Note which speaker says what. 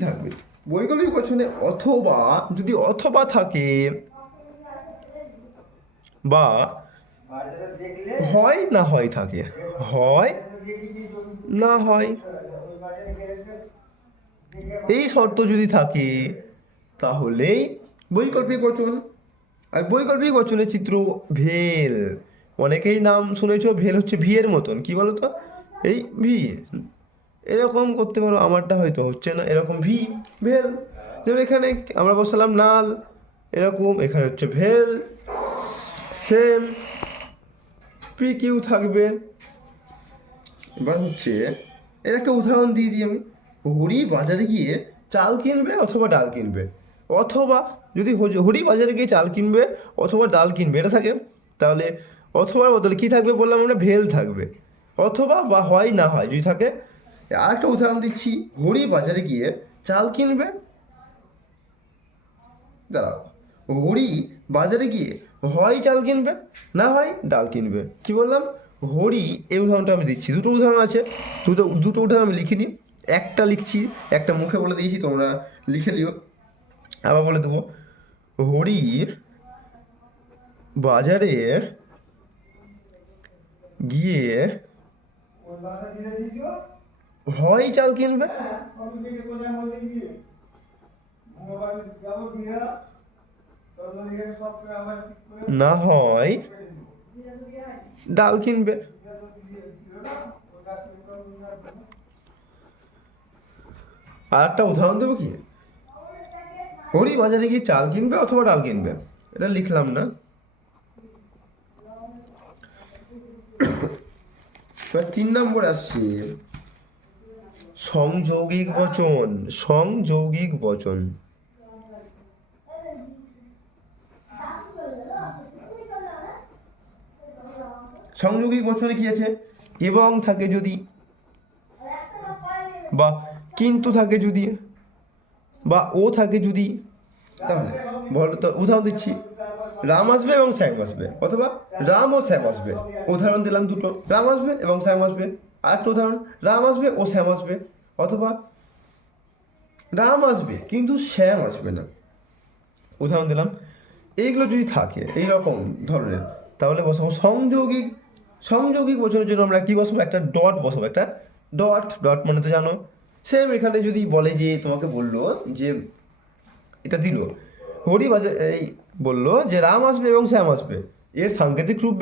Speaker 1: থাকবে বৈকল্পিক বচনে অথবা যদি অথবা থাকে বা হয় না হয় থাকে, হয় না হয়, এই শর্ত যদি থাকে, তাহলেই বৈকল্পিক বচন। আর বৈকল্পিক বচনের চিত্র ভেল, অনেকেই নাম শুনেছ, ভেল হচ্ছে ভিয়ের মতন, কি বলো তো এই ভি এরকম করতে পারো, আমারটা হয়তো হচ্ছে না, এরকম ভি, ভেল। যেমন এখানে আমরা বসালাম নাল, এরকম, এখানে হচ্ছে ভেল, সেম, পি, কিউ থাকবে। এবার হচ্ছে, এর একটা উদাহরণ দিয়ে দিই আমি। হরি বাজারে গিয়ে চাল কিনবে অথবা ডাল কিনবে? অথবা যদি হরি বাজারে গিয়ে চাল কিনবে অথবা ডাল কিনবে, এটা থাকে। তাহলে অথবার বদলে কী থাকবে বললাম আমরা, ভেল থাকবে। অথবা বা হয় না হয় যদি থাকে আর একটা উদাহরণ দিচ্ছি। হরি বাজারে গিয়ে চাল কিনবে। দাঁড়াও। হরি বাজারে গিয়ে হয় চাল কিনবে, না হয় ডাল কিনবে। কি বললাম? হরি, এই উদাহরণটা আমি দিচ্ছি। দুটো উদাহরণ আছে। দুটো দুটো উদাহরণ আমি লিখে দিই একটা লিখছি, একটা মুখে বলে দিয়েছি, তোমরা লিখে নিও। আবার বলে দেবো। হরি বাজারে গিয়ে হয় চাল কিনবে? না হয়, ডাল কিনবে। আর একটা উদাহরণ দেবো কি? হরি বাজারে গিয়ে চাল কিনবে অথবা ডাল কিনবে? এটা লিখলাম না। তিন নম্বর আসছে। সংযৌগিক বচন সংযৌগিক বচন। সংযোগিক বচনে কি আছে? এবং থাকে যদি, বা কিন্তু থাকে যদি, বা ও থাকে যদি, তাহলে বলো তো, উদাহরণ দিচ্ছি। রাম আসবে এবং শ্যাম আসবে, অথবা রাম ও শ্যাম আসবে। উদাহরণ দিলাম দুটো, রাম আসবে এবং শ্যাম আসবে। আর একটা উদাহরণ, রাম আসবে ও শ্যাম আসবে, অথবা রাম আসবে কিন্তু শ্যাম আসবে না। উদাহরণ দিলাম, এইগুলো যদি থাকে এই রকম ধরনের, তাহলে বসাবো সংযোগিক সংযোগিক বচনের জন্য আমরা কি বসাবো? একটা ডট বসাবো, একটা ডট ডট মানে তো জানো। সেম এখানে যদি বলে যে, তোমাকে বলল যে, এটা দিল হরি বাজার এই বলল যে, রাম আসবে এবং শ্যাম আসবে, এর সাংকেতিক রূপ